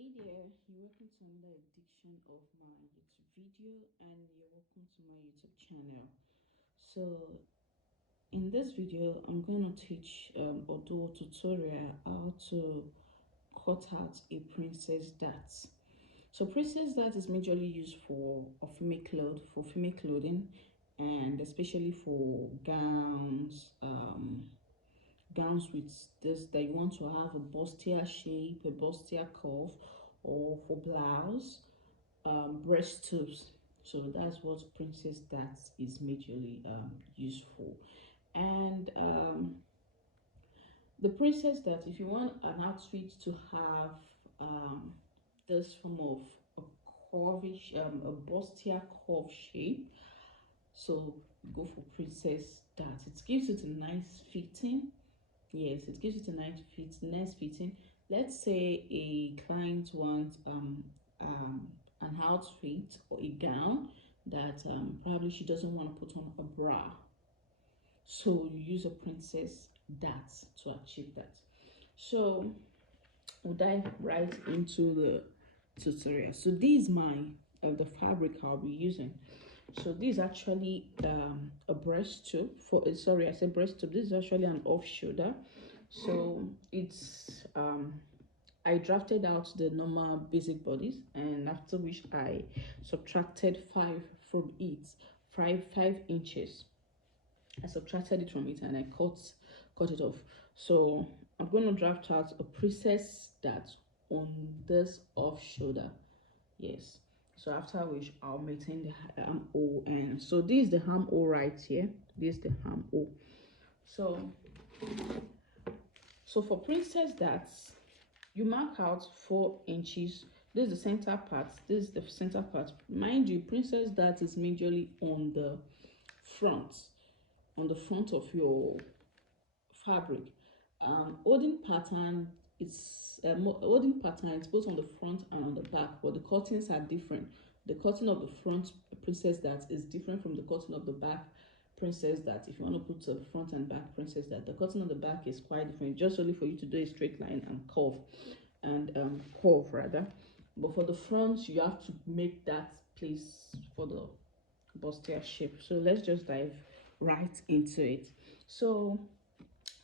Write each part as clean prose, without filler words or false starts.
Hey there, you're welcome to another edition of my YouTube video and you're welcome to my YouTube channel. So in this video, I'm going to teach or do a tutorial how to cut out a princess dart. So princess dart is majorly used for female clothing and especially for gowns with this that you want to have a bustier shape, a bustier curve, or for blouse, breast tubes. So that's what princess dart is majorly used for. And the princess dart, if you want an outfit to have this form of a curvish, a bustier curve shape, so go for princess dart. It gives it a nice fitting. Yes, it gives it a nice fitting. Let's say a client wants an outfit or a gown that probably she doesn't want to put on a bra. So you use a princess dart to achieve that. So we'll dive right into the tutorial. So this is my the fabric I'll be using. So this is actually a breast tube for sorry, I said breast tube. This is actually an off shoulder. So it's I drafted out the normal basic bodies, and after which I subtracted 5 from it, 5 inches. I subtracted it from it and I cut it off. So I'm going to draft out a princess dart on this off shoulder. Yes. So after which I'll maintain the armhole, and so this is the armhole right here. This is the armhole. So for princess darts, you mark out 4 inches. This is the center part. This is the center part. Mind you, princess dart is majorly on the front, of your fabric. Holding pattern, it's holding pattern, it's both on the front and on the back, but the cuttings are different. The cutting of the front princess dart is different from the cutting of the back princess dart. If you want to put a front and back princess dart, the cutting on the back is quite different, just only for you to do a straight line and curve rather. But for the front, you have to make that place for the bustier shape. So let's just dive right into it. So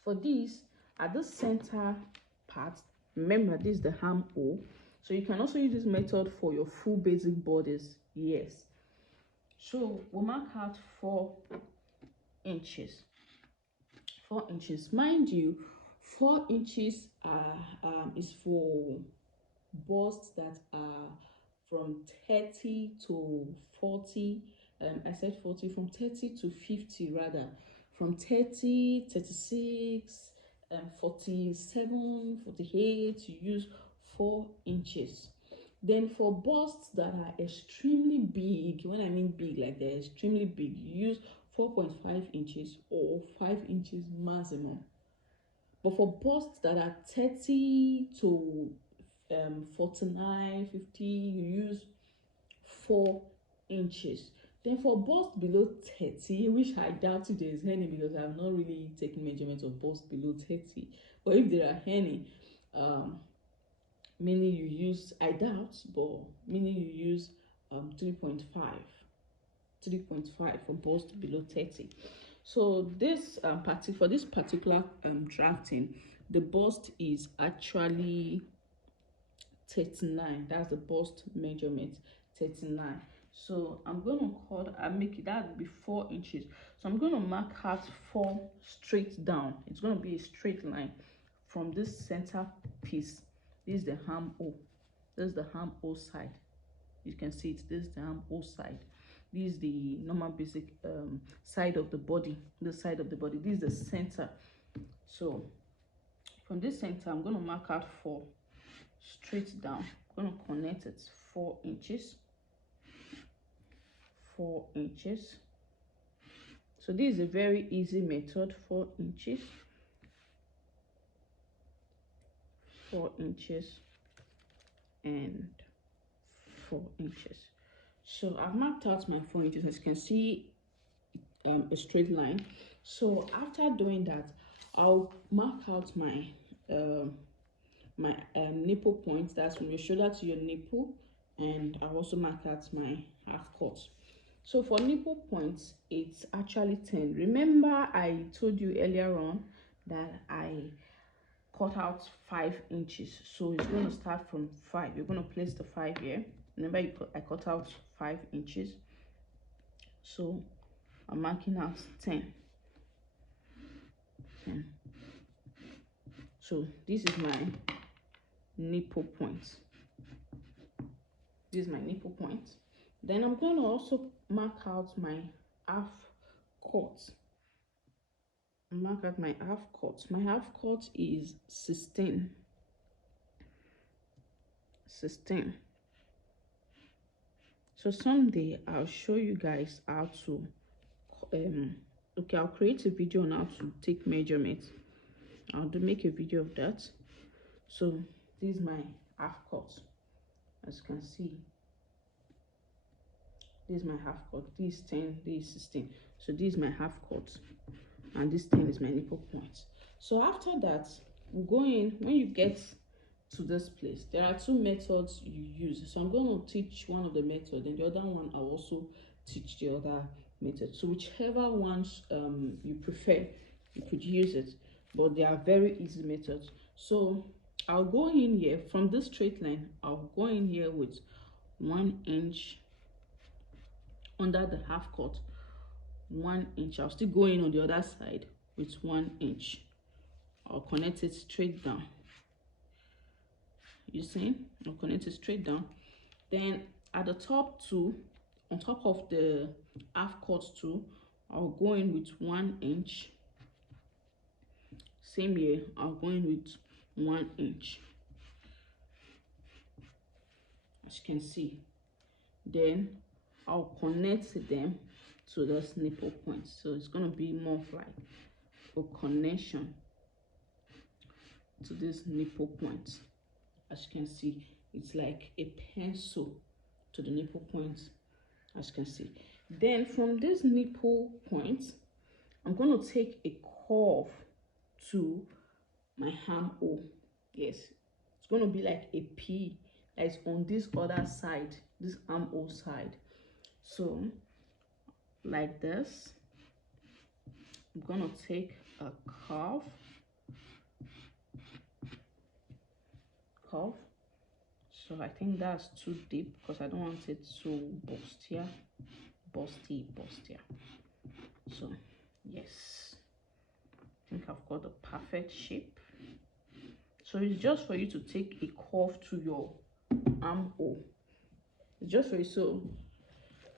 for this, at the center part, remember this is the armhole. So you can also use this method for your full basic bodies. Yes. So we'll mark out 4 inches. 4 inches. Mind you, 4 inches is for busts that are from 30 to 40. I said 40, from 30 to 50 rather. From 30, 36, 47, 48, you use 4 inches. Then for busts that are extremely big, when I mean big, like they're extremely big, you use 4.5 inches or 5 inches maximum. But for busts that are 30 to 49, 50, you use 4 inches. Then for bust below 30, which I doubt if there is any because I've not really taken measurements of bust below 30. But if there are any, meaning you use, I doubt, but meaning you use 3.5 for bust below 30. So this for this particular drafting, the bust is actually 39. That's the bust measurement, 39. So I'm going to make it, that be 4 inches. So I'm going to mark out 4 straight down. It's going to be a straight line from this center piece. This is the armhole. This is the armhole side. You can see it. This is the armhole side. This is the normal basic side of the body. This side of the body. This is the center. So from this center, I'm going to mark out 4 straight down. I'm going to connect it 4 inches. 4 inches. So this is a very easy method. 4 inches. 4 inches and 4 inches. So I've marked out my 4 inches. As you can see, a straight line. So after doing that, I'll mark out my my nipple point, that's from your shoulder to your nipple, and I also mark out my half cut. So for nipple points, it's actually 10. Remember I told you earlier on that I cut out 5 inches, so it's going to start from 5. You're going to place the 5 here. Remember I cut out 5 inches, so I'm marking out 10. So this is my nipple point. This is my nipple point. Then I'm going to also mark out my half cut. Mark out my half cut. My half cut is 16. So someday I'll show you guys how to okay, I'll create a video on how to take measurements. I'll make a video of that. So this is my half cut. As you can see, this is my half cut. This is 10, this is 16. So this is my half cut, and this 10 is my nipple point. So after that, we go in. When you get to this place, there are 2 methods you use. So I'm going to teach one of the methods, and the other one I'll also teach the other method. So whichever ones you prefer, you could use it, but they are very easy methods. So I'll go in here from this straight line. I'll go in here with 1 inch under the half cut, 1 inch. I'll still go in on the other side with 1 inch. I'll connect it straight down. You see, I'll connect it straight down. Then at the top too, on top of the half cut too, I'll go in with 1 inch. Same here, I'll go in with 1 inch, as you can see. Then I'll connect them to this nipple point. So it's going to be more of like a connection to this nipple point. As you can see, it's like a pencil to the nipple point, as you can see. Then from this nipple point, I'm going to take a curve to my armhole. Yes, it's going to be like a P that's on this other side, this armhole side. So like this, I'm going to take a curve. So I think that's too deep because I don't want it so bustier. So yes, I think I've got the perfect shape. So it's just for you to take a curve to your armhole. It's just for you. So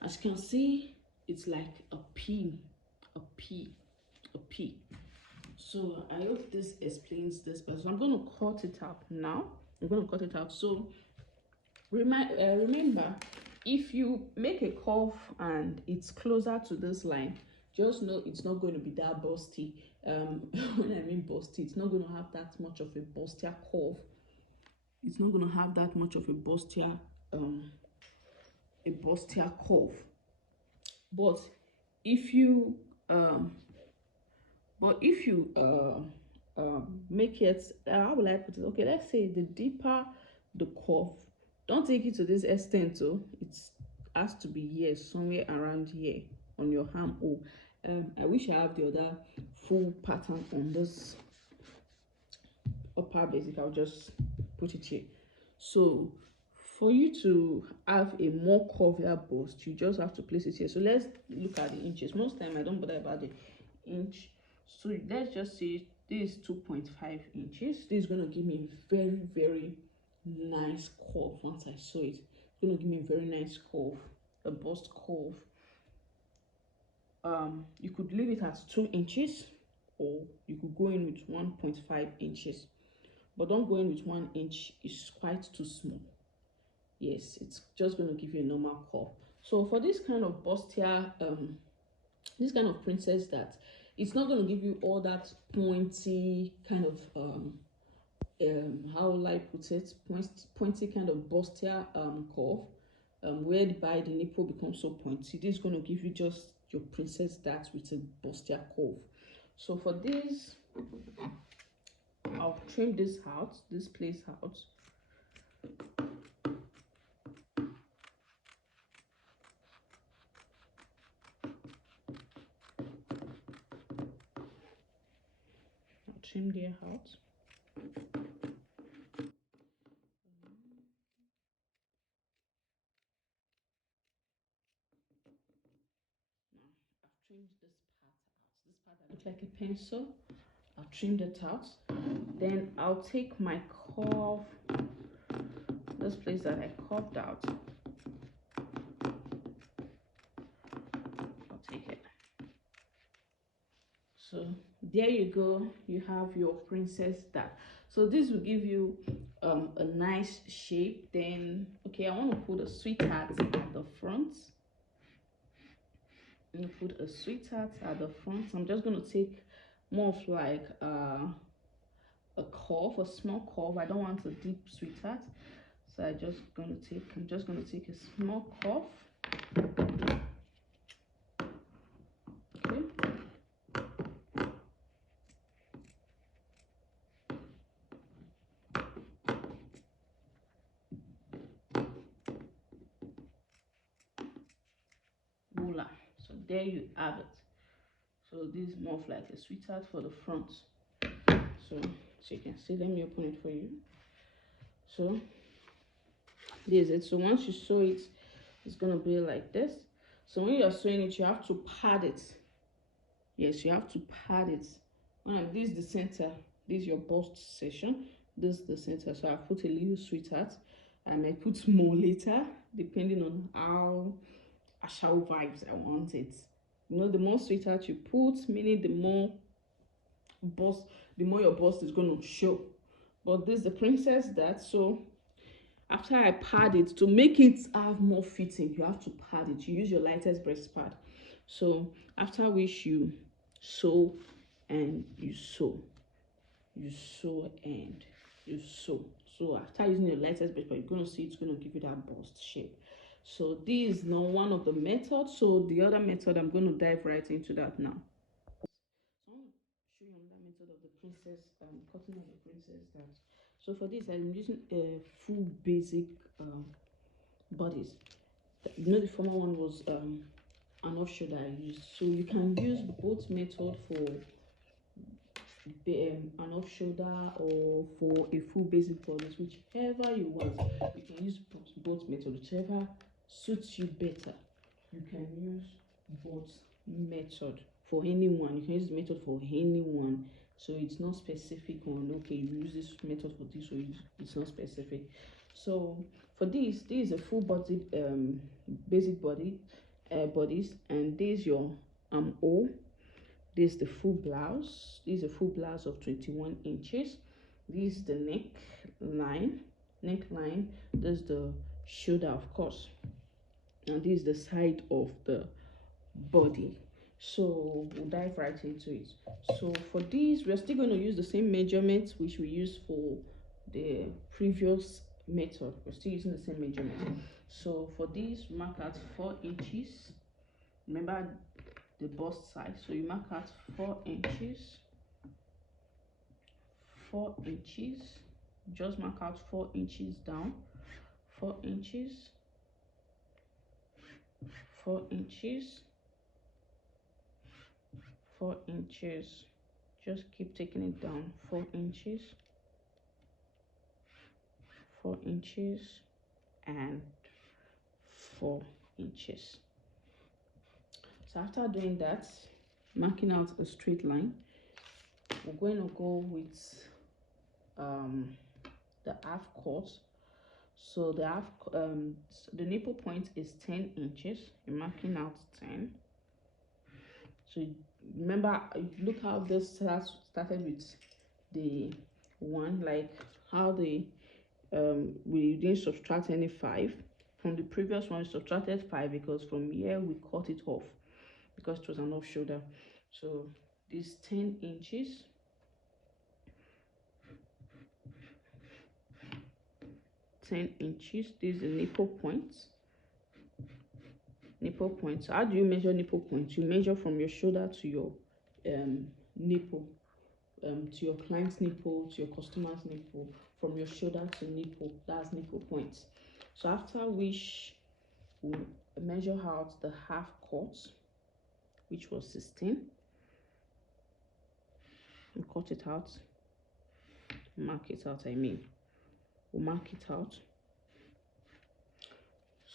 as you can see, it's like a P. So I hope this explains this, but so I'm going to cut it out now. So remember, if you make a curve and it's closer to this line, just know it's not going to be that busty. When I mean busty, it's not going to have that much of a bustier curve. It's not going to have that much of a bustier curve. But if you make it, how will I put it? Okay, let's say the deeper the curve, don't take it to this extent. So it has to be here, somewhere around here on your armhole. I wish I have the other full pattern on this upper basic. I'll just put it here. So for you to have a more curvier bust, you just have to place it here. So let's look at the inches. Most time I don't bother about the inch. So let's just say this is 2.5 inches. This is going to give me a very, very nice curve. Once I sew it, it's going to give me a very nice curve, a bust curve. You could leave it at 2 inches, or you could go in with 1.5 inches, but don't go in with 1 inch. It's quite too small. Yes, it's just going to give you a normal curve. So for this kind of bustier, this kind of princess, that it's not going to give you all that pointy kind of how will I put it, pointy kind of bustier curve, whereby the nipple becomes so pointy. This is going to give you just your princess that with a bustier curve. So for this, I'll trim this out, this place out. I'll trim there out. I've trimmed this part out. This part that looks like a pencil, I've trimmed it out. Then I'll take my curve, this place that I curved out, I'll take it. So there you go, you have your princess dart. So this will give you a nice shape. Then okay, I want to put a sweetheart at the front. I'm gonna put a sweetheart at the front. I'm just going to take more of like a curve, a small curve. I don't want a deep sweetheart, so I'm just going to take a small curve. Okay. Voila. So there you have it. So this is more of like a sweetheart for the front. So you can see, let me open it for you. So this is it. So once you sew it, it's gonna be like this. So when you're sewing it, you have to pad it. Yes, you have to pad it. This is the center, this is your bust section, this is the center. So I put a little sweetheart. I may put more later depending on how ashao vibes I want it. You know, the more sweetheart you put, meaning the more your bust is going to show. But this is the princess dart. So after I pad it, to make it have more fitting, you have to pad it. You use your lightest breast pad. So after which you sew and you sew, you sew and you sew. So after using your lightest breast pad, you're going to see it's going to give you that bust shape. So this is now one of the methods. So the other method, I'm going to dive right into that now. So I want to show you another method of the princess, cutting of the princess dart. So for this, I'm using a full basic bodice. You know, the former one was an off shoulder I used. So you can use both method for an off shoulder or for a full basic bodice, whichever you want. You can use both method, whichever suits you better. You can use both method for anyone. You can use the method for anyone. So it's not specific on, okay, you use this method for this, or it's not specific. So for this is a full body basic bodice, and this is your O. This is the full blouse. This is a full blouse of 21 inches. This is the neckline. This is the shoulder, of course, and this is the side of the body. So we'll dive right into it. So for these, we're still going to use the same measurements which we used for the previous method. We're still using the same measurement. So for these, mark out 4 inches. Remember the bust size, so you mark out 4 inches. 4 inches. Just mark out 4 inches down. 4 inches. 4 inches. 4 inches. Just keep taking it down. 4 inches. 4 inches and 4 inches. So after doing that, marking out a straight line, we're going to go with the half cut. So the nipple point is 10 inches. You're marking out 10. So remember, look how this started with the one, like how we didn't subtract any 5 from the previous one. We subtracted 5 because from here we cut it off because it was an off shoulder. So this 10 inches. 10 inches. This is the nipple point. Nipple point. So how do you measure nipple point? You measure from your shoulder to your nipple. to your client's nipple, to your customer's nipple, from your shoulder to nipple, that's nipple points. So after which we'll measure out the half cut, which was 16, and cut it out, mark it out, we'll mark it out.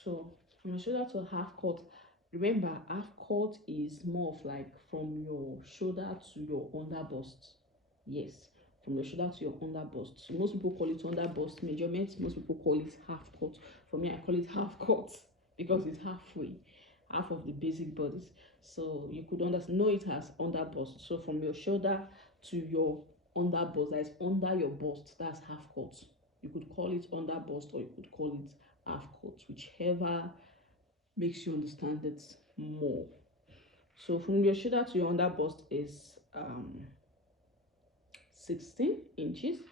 So from your shoulder to half cut, remember half cut is more of like from your shoulder to your under bust. Yes, from your shoulder to your under bust. So most people call it under bust measurement, most people call it half cut. For me, I call it half cut because it's halfway, half of the basic bodies. So you could know it as under bust. So from your shoulder to your under bust, that is under your bust, that's half cut. You could call it under bust or you could call it half cut, whichever makes you understand it more. So from your shoulder to your under bust is 16 inches.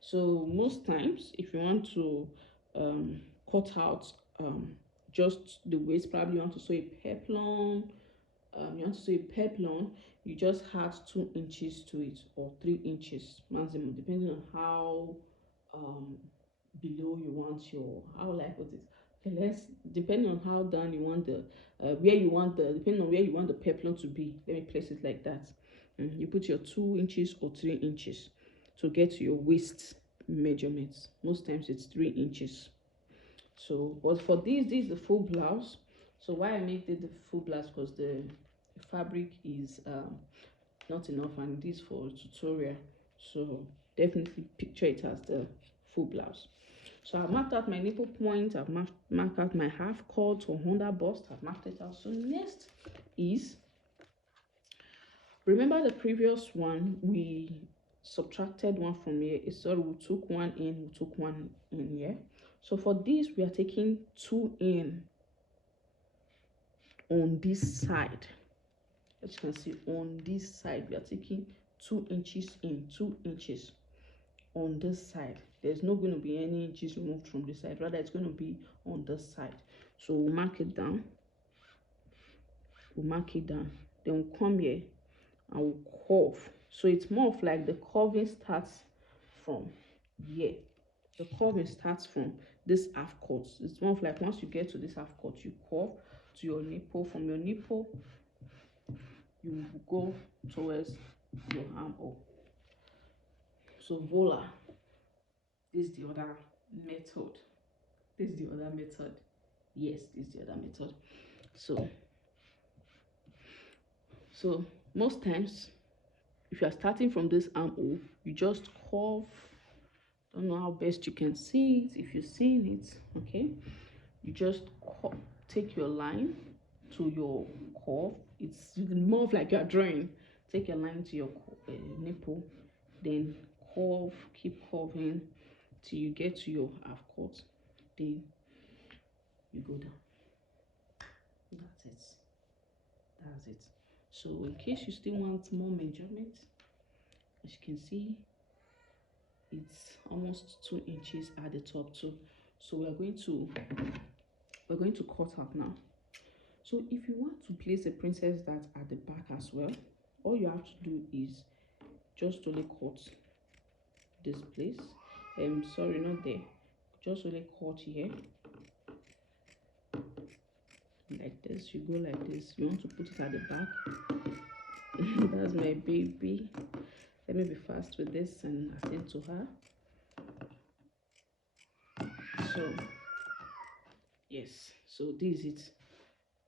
So most times if you want to cut out just the waist, probably you want to sew a peplum, you just add 2 inches to it, or 3 inches maximum, depending on how below you want your, how will I put it, okay, depending on how down you want the depending on where you want the peplum to be, let me place it like that. You put your 2 inches or 3 inches to get to your waist measurements. Most times it's 3 inches. So but for this is the full blouse. So why I made it the full blouse, because the fabric is not enough, and this for tutorial, so definitely picture it as the full blouse. So I've marked out my nipple point, I've marked out my half cut or under bust, I've marked it out. So next is, remember the previous one, we subtracted one from here. So we took one in, here. So for this, we are taking 2 in on this side. As you can see, on this side, we are taking 2 inches in, 2 inches on this side. There's not going to be any inches removed from this side, rather it's going to be on this side. So we'll mark it down. Then we'll come here and we'll curve. So it's more of like the curving starts from here. The curving starts from this half cut. It's more of like once you get to this half cut, you curve to your nipple. From your nipple, you go towards your armhole. So voila. This is the other method. Yes, this is the other method. So most times, if you are starting from this armhole, you just curve. Don't know how best you can see it. If you've seen it, okay, you just take your line to your curve. It's more of like you're drawing. Take your line to your nipple, then curve, keep curving till you get to your half cut, then you go down. That's it. So in case you still want more measurement, as you can see, it's almost 2 inches at the top too. So we're going to cut out now. So if you want to place a princess dart at the back as well, all you have to do is just only cut this place. Sorry, not there. Just only cut here like this. You go like this. You want to put it at the back. That's my baby. Let me be fast with this and attend to her. So yes, so this is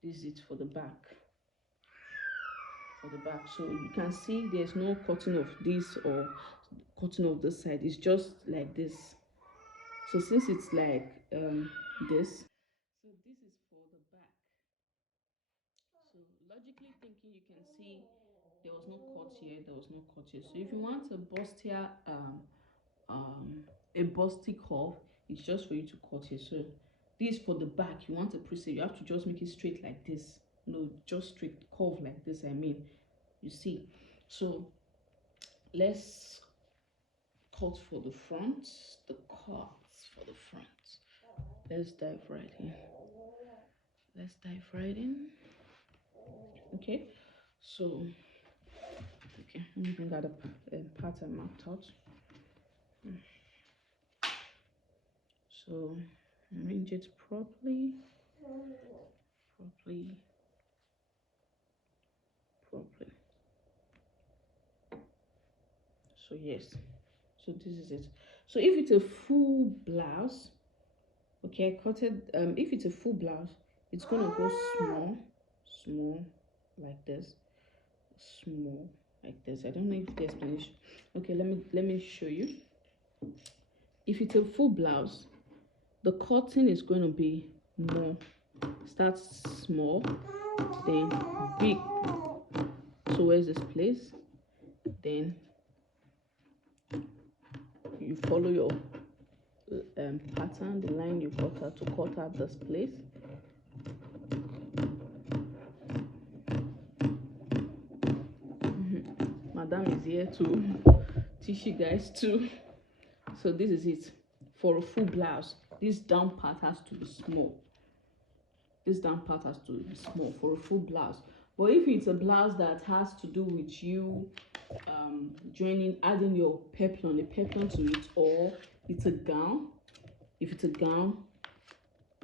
it for the back. So you can see there's no cutting of this or cutting of this side. It's just like this. So since it's like this, so this is for the back. So logically thinking, you can see there was no cut here, there was no cut here. So if you want a bustier a busty curve, it's just for you to cut here. So this for the back, you want a preset, you have to just make it straight like this. No, just straight curve like this, you see. So let's cut for the front, the cuts for the front. Let's dive right in. Okay, so you Okay, let me bring out the pattern marked out. So arrange it properly. So yes, so this is it. So if it's a full blouse, okay, I cut it. If it's a full blouse, it's gonna go small like this, small like this. I don't know if the explanation. Okay, let me show you. If it's a full blouse, the cutting is going to be more. Start small, then big towards this place, then you follow your pattern, the line you cut out to cut out this place. Madam is here to teach you guys too. So this is it for a full blouse. This down part has to be small. This down part has to be small for a full blouse. But if it's a blouse that has to do with you joining, adding your peplon, a peplon to it, or it's a gown, if it's a gown,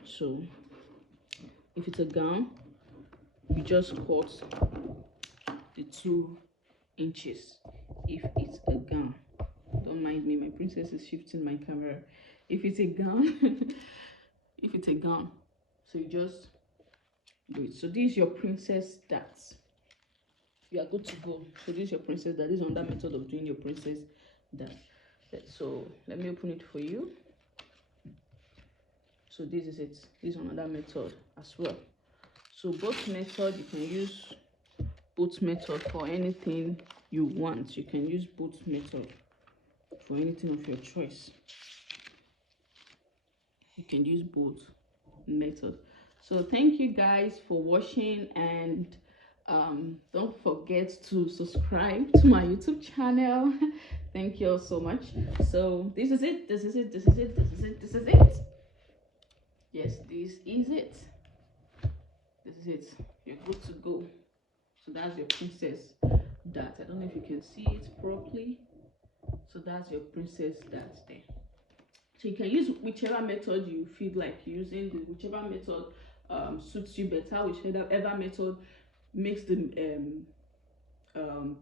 so if it's a gown, you just cut the 2 inches. If it's a gown, don't mind me, my princess is shifting my camera. If it's a gown, if it's a gown, so you just do it. So this is your princess that you are good to go. So this is your princess that is on that method of doing your princess that. So let me open it for you. So this is it. This is another method as well. So both method, you can use both method for anything you want. You can use both method for anything of your choice. You can use both method. So thank you guys for watching, and don't forget to subscribe to my YouTube channel. Thank you all so much. So this is it. This is it. This is it. This is it. This is it. Yes, this is it. This is it. You're good to go. So that's your princess dart. I don't know if you can see it properly. So that's your princess dart there. So you can use whichever method you feel like using, whichever method suits you better, whichever method makes the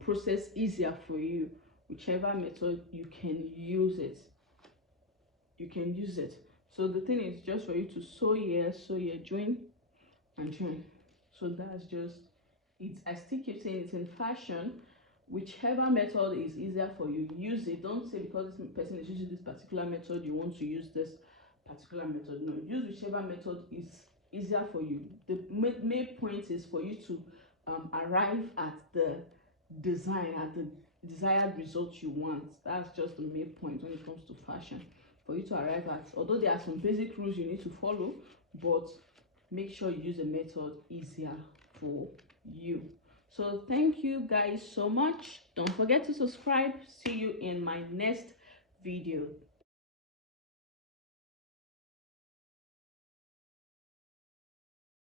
process easier for you. Whichever method you can use it. You can use it. So the thing is just for you to sew here, join and join. So that's just it. I still keep saying it's in fashion. Whichever method is easier for you, use it. Don't say because this person is using this particular method, you want to use this particular method. No, use whichever method is easier for you. The main point is for you to arrive at the design, at the desired result you want. That's just the main point when it comes to fashion. For you to arrive at, although there are some basic rules you need to follow, but make sure you use a method easier for you. So thank you guys so much. Don't forget to subscribe. See you in my next video.